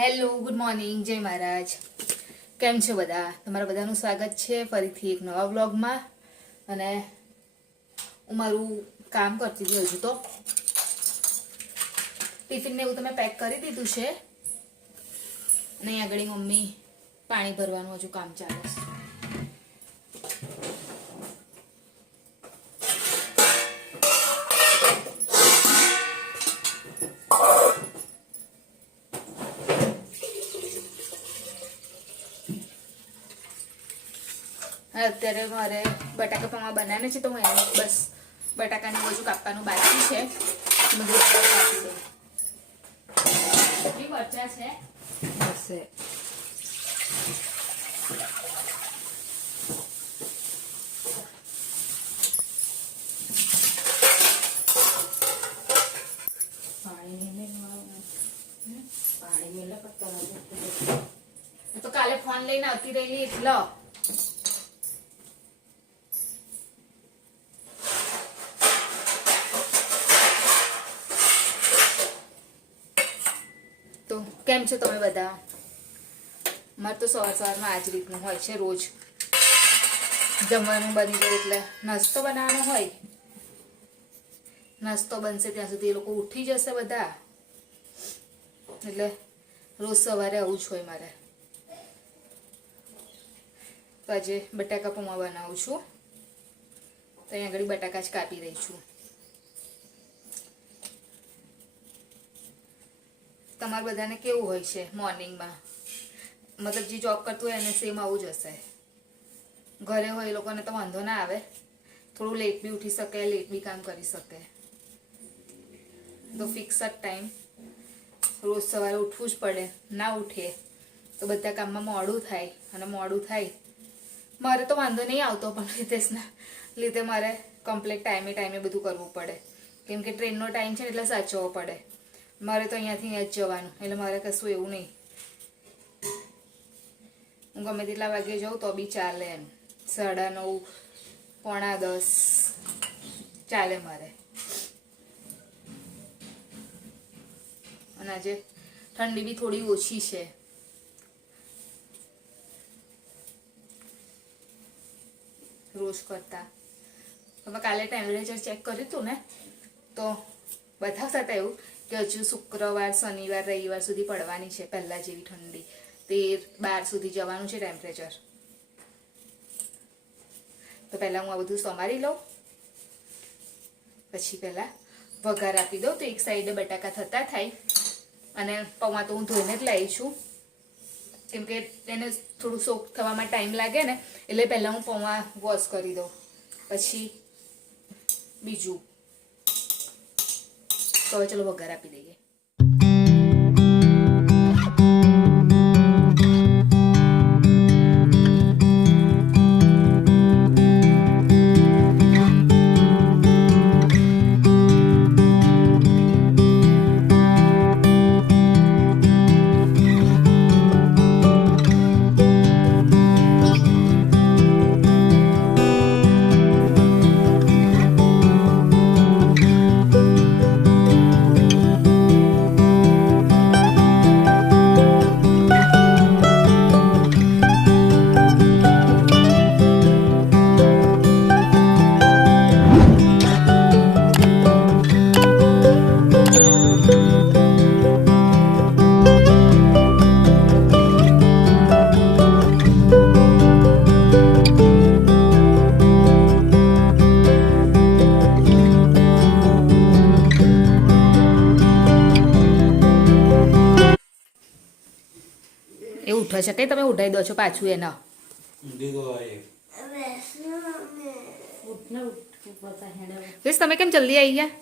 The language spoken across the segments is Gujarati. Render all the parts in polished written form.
હેલો, ગુડ મોર્નિંગ, જય મહારાજ. કેમ છો બધા? તમારા બધાનું સ્વાગત છે ફરીથી એક નવા વ્લોગમાં. અને હું મારું કામ કરતી હતી. હજુ તો ટિફિનને એવું તમે પેક કરી દીધું છે અને અહીં આગળ મમ્મી પાણી ભરવાનું હજુ કામ ચાલે છે. અત્યારે મારે બટાકા પૌવા બનાવવાના છે, તો હું એને બસ બટાકાનું બધું કાપવાનું બાકી છે. બધું કાપી દઉં. કેટલી મરચા છે? હશે. તો કાલે ફોન લઈને આવતી રહેલી એટલે તો કેમ છો તમે બધા? મારે તો સવારમાં આ જ રીતનું હોય છે. રોજ જમવાનું બની જાય એટલે નાસ્તો બનાવવાનો હોય. નાસ્તો બનશે ત્યાં સુધી એ લોકો ઉઠી જશે બધા, એટલે રોજ સવારે આવું જ હોય મારે. તો આજે બટાકા પૌવા બનાવું છું. તો અહીંયા આગળ બટાકા જ કાપી રહી છું. તમારે બધાને કેવું હોય છે મોર્નિંગમાં? મતલબ જે જોબ કરતું હોય એને સેમ આવું જ હશે. ઘરે હોય એ લોકોને તો વાંધો ના આવે, થોડું લેટ બી ઉઠી શકે, લેટ બી કામ કરી શકે. તો ફિક્સ જ ટાઈમ, રોજ સવારે ઉઠવું જ પડે. ના ઉઠીએ તો બધા કામમાં મોડું થાય, અને મોડું થાય મારે તો વાંધો નહીં આવતો, પણ રિતેશના લીધે મારે કમ્પ્લીટ ટાઈમે બધું કરવું પડે. કેમ કે ટ્રેનનો ટાઈમ છે એટલે સાચવવો પડે. મારે તો અહીંયાથી અહીંયા જ જવાનું, એટલે મારે કશું એવું નહીં. હું ગમે તેટલા વાગે જાઉં તો બી ચાલે. એમ 9:30, 9:45 ચાલે મારે. અને આજે ઠંડી બી થોડી ઓછી છે. રોજ કરતા તમે કાલે ટેમ્પરેચર ચેક કર્યું હતું ને, તો બતાવતા હતા એવું કે હજુ શુક્રવાર, શનિવાર, રવિવાર સુધી પડવાની છે પહેલા જેવી ઠંડી. 13-12 સુધી જવાનું છે ટેમ્પરેચર. તો પહેલાં હું આ બધું સમારી લઉં, પછી પહેલાં વઘાર આપી દઉં. તો એક સાઈડે બટાકા થતા થાય. અને પૌવા તો હું ધોઈને જ લાવી છું, કેમ કે એને થોડું સોક થવામાં ટાઈમ લાગે ને, એટલે પહેલાં હું પૌવા વોશ કરી દઉં, પછી બીજું. તો હવે ચલો વઘાર આપી દઈએ. એ ઉઠે છે, કઈ તમે ઉઠાઈ દો છો પાછું એના? તમે કેમ જલ્દી આવી ગયા?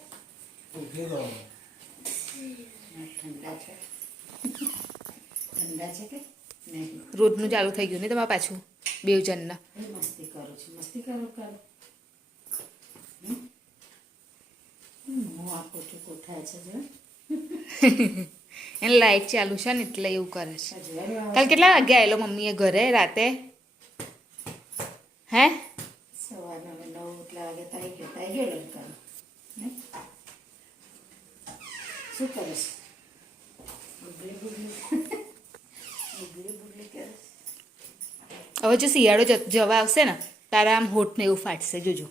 રોજનું ચાલુ થઈ ગયું ને તમારે પાછું બેવજનના? એને લાઈટ ચાલુ છે ને એટલે એવું કરે છે. કાલ કેટલા વાગે આવેલો મમ્મીએ ઘરે રાતે? હે, સવારના 9 વાગે તાઈ ગયો. શું કરે છે? હવે જો શિયાળો જવા આવશે ને તારા આમ હોઠને એવું ફાટશે જોજો.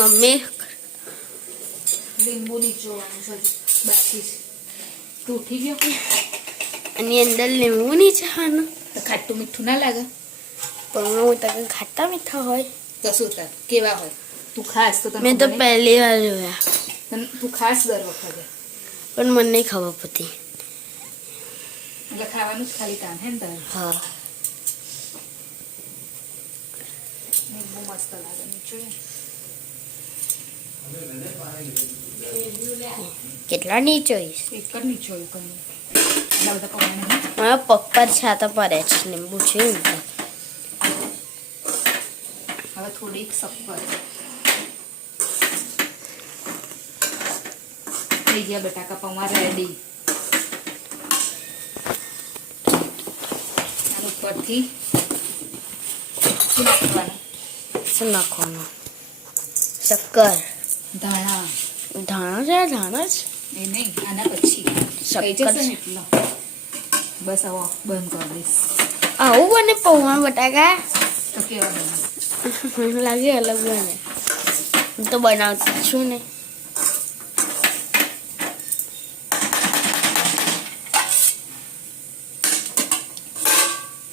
મમ્મી લીંબુ નીચોવાનું છે બાકી છે. તું ઉઠી ગયો? આની અંદર લીંબુ નહીં ચાહવાનું તો ખાટું મીઠું ના લાગે? પણ હું તને ખાટા મીઠા હોય તો શું તાર કેવા હોય? તું ખાસ તો મેં તો પહેલી વાર જોયા. તું ખાસ દર વખતે પણ મને નહીં ખબર પડતી. એટલે ખાવાનું જ ખાલી કામ હે ને તારે? હા લીંબુ મસ્ત લાગે નીચોય. કેટલા નીચોઈશ? એક જ નીચોયું કંઈ એટલા બધા પવાના મારા પગ પર છાતા પડે છે લીંબુ છે ને તો. હવે થોડીક શક્કર થઈ ગયા બટાકા પૌવા રેડી. ઉપરથી શું નાખવાનું? શું નાખવાનું? શક્કર. ધાણા. ધાણા છે? ધાણા જ એ નહીં, આના પછી થઈ જશે ને એટલો. બસ આવો બંધ કરી દઈશ. આવું બને પૌવા બટાકા? તો કેવા બને? મને લાગે અલગ બને. હું તો બનાવતી છું ને.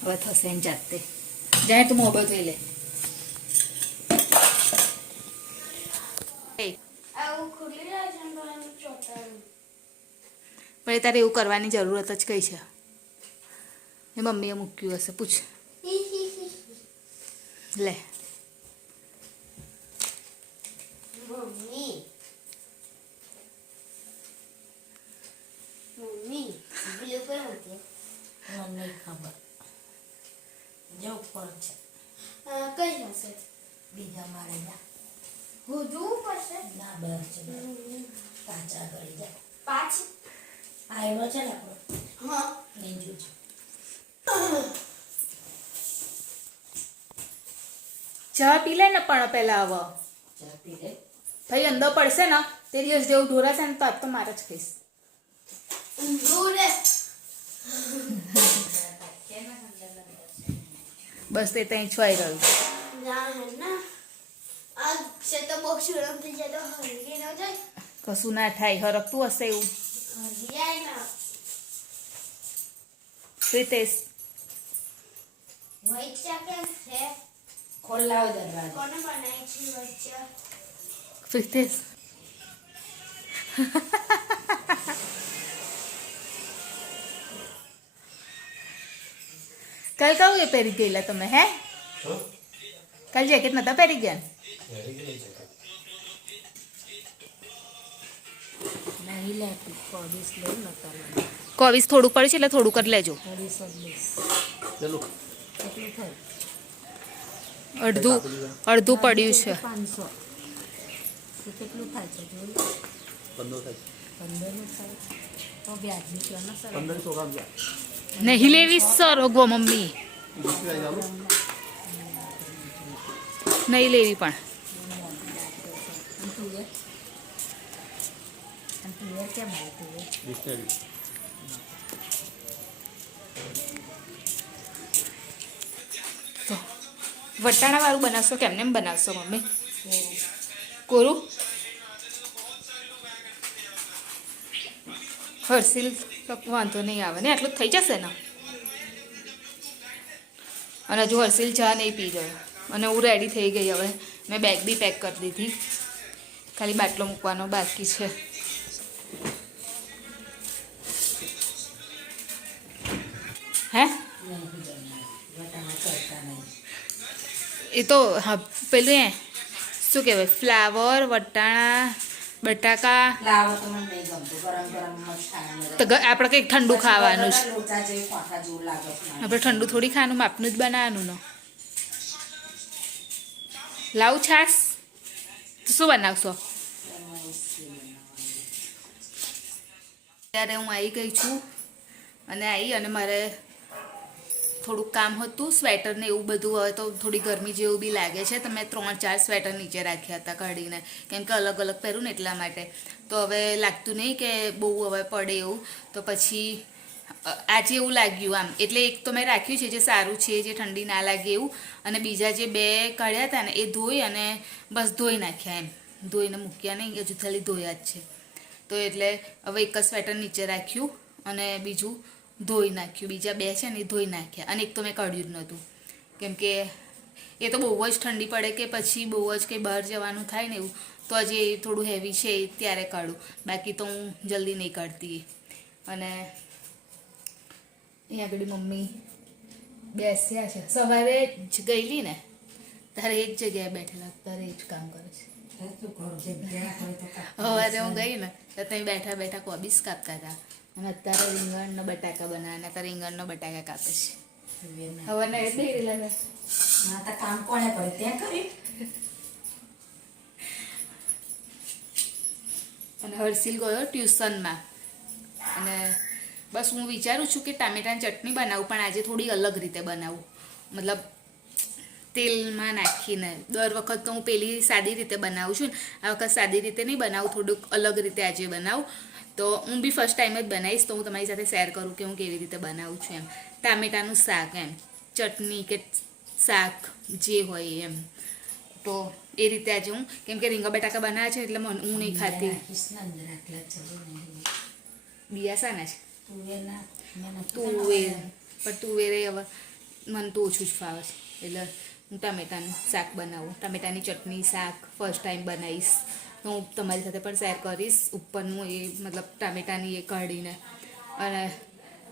હવે થશે ને જાતે. જાય તું મોબાઈલ થઈ લે. પણ એ તારે એવું કરવાની જરૂરત જ કઈ છે? એ મમ્મીએ મૂક્યું હશે, પૂછ લે. મમ્મી મમ્મી પેલું કઈ મૂકે? મને ખબર જો ઉપર છે. કઈ હશે? બીજા માળે જા. હોદવું પડશે? ના બર છે પાછા ગળી જાય. પાછ આવ્યો છે ને આપણો? હા નહીં જોજો. ચા પી લે ને પણ પેલા હવે. ચા પી લે. ભાઈ અંદર પડશે ને તે દિવસ જેવું ઢોરાશે ને તો આજ તો મારે જ કહીશ. બસ તે ત્યાં છવાઈ રહ્યું. કશું ના થાય, હરકતું હશે એવું. પ્રીતેશ ખોલાવો દરવાજો. પ્રીતેશ કાલ કયું એ પહેરી ગયેલા તમે? હે કાલ જેકેટ નતા પહેરી ગયા? કોવીસ થોડું પડે છે એટલે થોડું કરી લેજો. અડધું અડધું પડ્યું છે. નહીં લેવી સરોગો મમ્મી, નહીં લેવી પણ. તો વટાણા વાળું બનાવશો કેમને એમ બનાવશો મમ્મી? કોરું હર્ષિલ વાંધો નહીં આવે ને, આટલું થઈ જશે ને. અને હજુ હર્ષિલ ચા નહીં પી ગયો અને હું રેડી થઈ ગઈ. હવે મેં બેગ બી પેક કરી દીધી, ખાલી બાટલો મૂકવાનો બાકી છે. હે એ તો હા પેલું એ શું કહેવાય ફ્લાવર વટાણા બટાકા. તો આપણે કંઈક ઠંડુ ખાવાનું છે. આપણે ઠંડુ થોડી ખાવાનું, માપનું જ બનાવવાનું ને. લાવું છાશ તો શું બનાવશો? ત્યારે હું આવી ગઈ છું અને મારે થોડુંક કામ હતું સ્વેટર ને એવું બધું. હવે તો થોડી ગરમી જેવું બી લાગે છે તો મેં 3-4 સ્વેટર નીચે રાખ્યા હતા કાઢીને, કેમ કે અલગ અલગ પહેરું ને એટલા માટે. તો હવે લાગતું નહીં કે બહુ હવે પડે એવું, તો પછી આજે એવું લાગ્યું આમ, એટલે એક તો મેં રાખ્યું છે જે સારું છે, જે ઠંડી ના લાગે એવું, અને બીજા જે 2 કાઢ્યા હતા ને એ ધોઈ અને બસ ધોઈ નાખ્યા એમ, ધોઈને મૂક્યા નહીં, હજુ ખાલી ધોયા જ છે. તો એટલે હવે એક જ સ્વેટર નીચે રાખ્યું અને બીજું ધોઈ નાખ્યું, બીજા 2 છે ને એ ધોઈ નાખ્યા, અને એક તો મેં કાઢ્યું જ નહોતું, કેમ કે એ તો બહુ જ ઠંડી પડે કે પછી બહુ જ કંઈ બહાર જવાનું થાય ને એવું, તો હજી એ થોડું હેવી છે ત્યારે કાઢું, બાકી તો હું જલ્દી નહીં કાઢતી. અને અહીંયા આગળ મમ્મી બેસ્યા છે, સવારે જ ગયેલી ને તારે એક જગ્યાએ બેઠેલા, તારે એ જ કામ કરે છે. સવારે હું ગઈ ને તો ત્યાં બેઠા બેઠા કોબીસ કાપતા હતા, અને અત્યારે રીંગણનો બટાકા બનાવ્યા, અત્યારે રીંગણનો બટાકા કાપે છે. હવે ને એ થઈ રહેલા છે કામ કોણે કરે ત્યાં કરી. અને હર્ષિલ ગયો ટ્યુશનમાં, અને બસ હું વિચારું છું કે ટામેટાની ચટણી બનાવું, પણ આજે થોડી અલગ રીતે બનાવું, મતલબ તેલમાં નાખીને. દર વખત તો હું પેલી સાદી રીતે બનાવું છું ને, આ વખત સાદી રીતે નહીં બનાવું, થોડુંક અલગ રીતે આજે બનાવું. તો હું બી ફર્સ્ટ ટાઈમ જ બનાવીશ, તો હું તમારી સાથે શેર કરું કે હું કેવી રીતે બનાવું છું એમ. ટામેટાનું શાક એમ, ચટણી કે શાક જે હોય એમ, તો એ રીતે આજે હું, કેમ કે રીંગણ બટાકા બનાવ્યા છે એટલે હું નહીં ખાતી. બિયા શાના છે? તુવેર, પણ તુવેરે હવે મને તો ઓછું જ ફાવે છે, એટલે હું ટામેટાનું શાક બનાવું, ટામેટાની ચટણી શાક ફર્સ્ટ ટાઈમ બનાવીશ, તો હું તમારી સાથે પણ શેર કરીશ ઉપરનું એ, મતલબ ટામેટાની એ કાઢીને. અને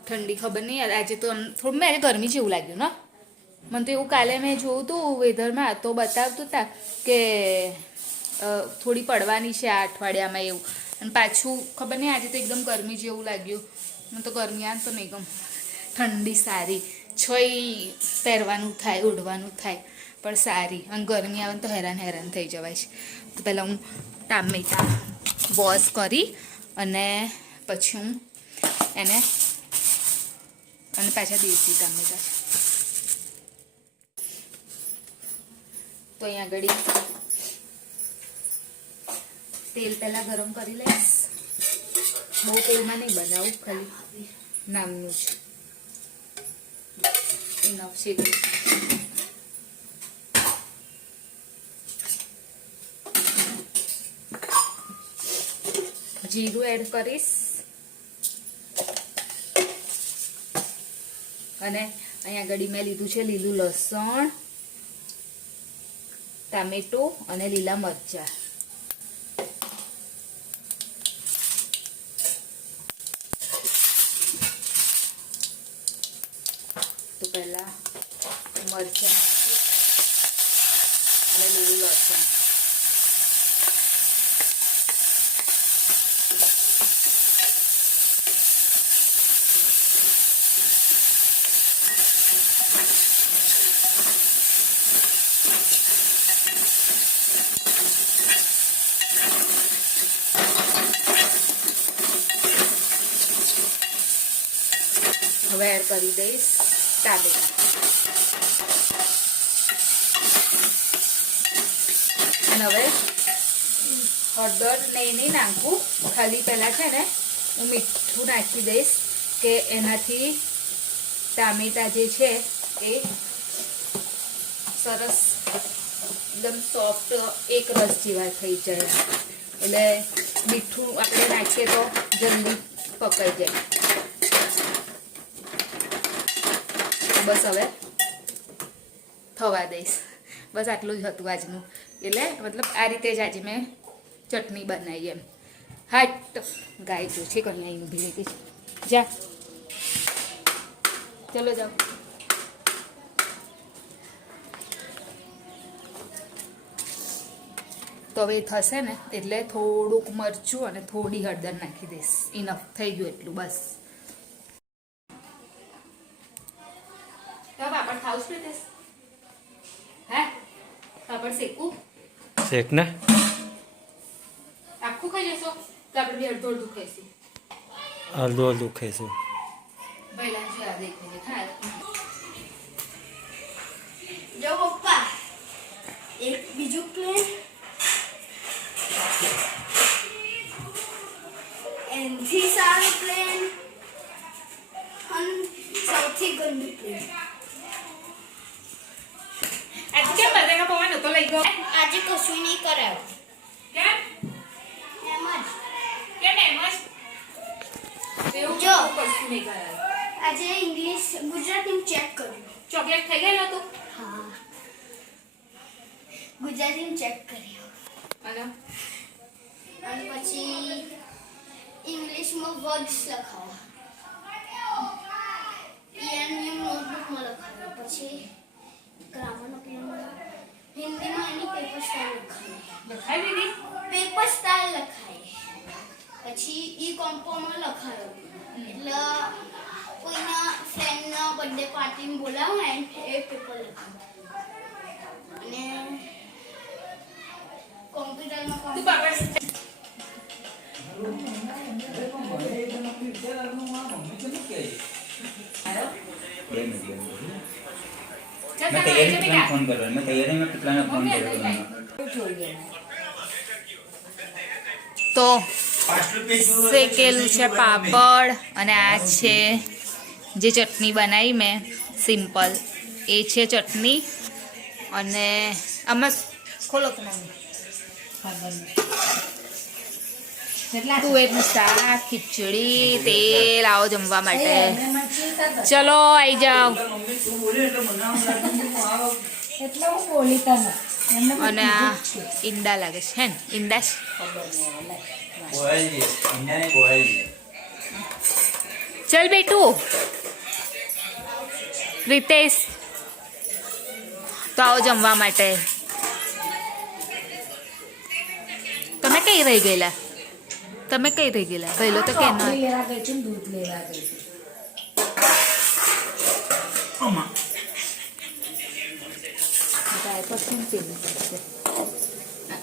ઠંડી ખબર નહીં આજે તો થોડું મેં ગરમી જેવું લાગ્યું ને, મને તો એવું કાલે મેં જોયું હતું વેધરમાં તો બતાવતું હતા કે થોડી પડવાની છે આ અઠવાડિયામાં એવું, અને પાછું ખબર નહીં આજે તો એકદમ ગરમી જેવું લાગ્યું. મને તો ગરમી આવે તો નહીં ગમ, ઠંડી સારી છોય પહેરવાનું થાય, ઉડવાનું થાય, પણ સારી. અને ગરમી આવે તો હેરાન થઈ જવાય છે. તો પહેલાં હું ટામેટા વોશ કરી અને પછી હું એને, અને પાછા દેશી ટામેટા છે તો અહીંયા આગળ તેલ પહેલાં ગરમ કરી લઈશ. બહુ તેલમાં નહીં બનાવું, ખાલી નામનું છે, ઇનફ છે. જીરું એડ કરીશ, અને અહીંયા આગળ મેં લીધું છે લીલું લસણ, ટામેટું અને લીલા મરચાં. તો પહેલા મરચાં અને લીલું લસણ. હવે એડ કરી દઈશ ટામેટા, અને હવે હળદર નહીં નાખવું, ખાલી પહેલાં છે ને હું મીઠું નાખી દઈશ કે એનાથી ટામેટા જે છે એ સરસ એકદમ સોફ્ટ એક રસ જેવા થઈ જાય, એટલે મીઠું આપણે નાખીએ તો જલ્દી પકાઈ જાય. બસ હવે થવા દઈશ, બસ આટલું જ હતું આજનું. એટલે મતલબ આ રીતે જ આજે મેં ચટણી બનાવી એમ. હાટ ગાય જો છે કન્યા અહીં ઊભી રહી ગઈ છે, જા ચલો જાઓ. તો હવે થશે ને એટલે થોડુંક મરચું અને થોડી હળદર નાખી દઈશ, ઇનફ થઈ ગયું એટલું બસ. પાપડ ખાવું છે તે? હે પાપડ શેકું? શેક ને આખું ખાઈ જશો તો આપણે બી અડધું અડધું ખાઈશું. અડધું ખાઈશું. પહેલા જો આ દેખાય ખા જો પપ્પા એક બીજું પ્લેન એનથી સારું પ્લેન ગયો આજે કશું નહીં કરાયું. કેમ એમ જ. કેમ એમ જ એવું જો. કશું નહીં કરાયું. આજે ઇંગ્લિશ ગુજરાતી ચેક કર્યું. ચોકલેટ થઈ ગયેલો તું હા. ગુજરાતી ચેક કર્યું. અને અને પછી ઇંગ્લિશમાં વર્ડ્સ લખાવા. એની નોટબુકમાં લખાવ્યું. પછી ગ્રામરનો પેલો હિન્દીમાં એની પેપર સ્ટાઇલ લખાવી. લખાવી દીધી પેપર સ્ટાઇલ લખાય. પછી ઈ કોમ્પોમાં લખાયો. એટલે કોઈના ફ્રેન્ડના બર્થડે પાર્ટીમાં બોલાવે ને એ પેપર લખાય. અને કોમ્પ્યુટરમાં તું પકડ ચાલ मैं તારા तैयारी બેટા कितना फोन कर रहा हूँ मैं तैयारी में कितना फोन मम्मी कर अंदर रहा हूँ તો શેકેલું છે પાપડ અને આ છે જે ચટણી બનાવી મેં સિમ્પલ એ છે ચટણી અને આમાં ખોલો તો મમ્મી તુવેરનું શાક ખીચડી તેલ આવો જમવા માટે ચલો આવી જાઓ અને આ ઈંડા લાગે છે હે ને ઈંડા છે ચલ બેટું રીતેશ તો આવો જમવા માટે તમે કઈ રહી ગયેલા પહેલો તો કે ના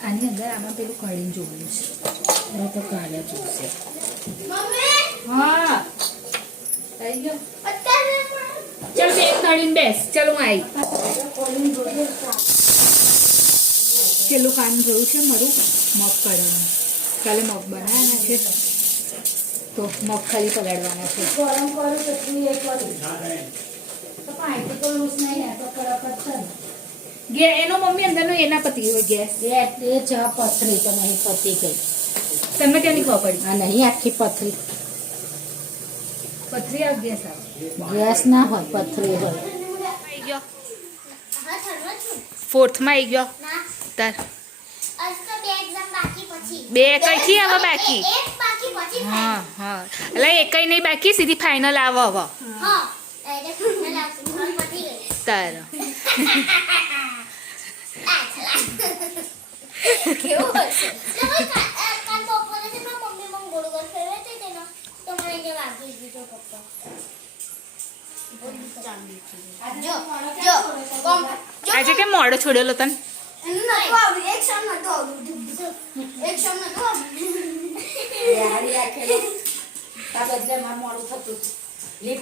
આની અંદર આમાં પેલું કઢીને જોવાનું છે મમ્મી હા થઈ ગયો અત્યારે ચાલ બે કઢીને બેસ ચાલ હું આવી છેલ્લું કામ રહ્યું છે મારું મગ કાઢવાનું કાલે મગ બનાવવાના છે તો મગ ખાલી પલાળવાના છે ગરમ કરું કેટલી એક વાર તો પાણી તો લૂસ નહીં તો કડક જ છે ને. એનો મમ્મી અંદરનો એના પતી હોય ગેસ એ ચા પથરી તો નહીં પતી ગઈ. તમને ક્યાં નહીં ખબર પડી આ નહીં આખી પથરી. પથરી આ ગેસ આવે ગેસ ના હોય પથરી હોય. આવી ગયો ફોર્થમાં આવી ગયો તાર બે કઈથી આવે બાકી હા હા એટલે એકઈ નહીં બાકી સીધી ફાઇનલ આવે હવે તાર આજે કેમ મોડો છોડેલો તને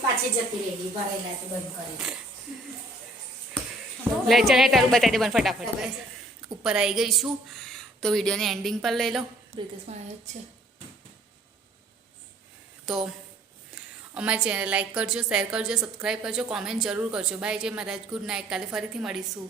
પાછી જતી રહી ભરાયેલા બંધ કરી. લે ચાલ તારું બતાવી દે મને ફટાફટ ઉપર આવી ગઈ છું તો વિડીયોની એન્ડિંગ પર લઈ લો પ્રિતેશ પણ આવ્યો જ છે તો અમારી ચેનલ લાઈક કરજો શેર કરજો સબસ્ક્રાઈબ કરજો કોમેન્ટ જરૂર કરજો બાય જય મહારાજ ગુડ નાઇટ કાલે ફરીથી મળીશું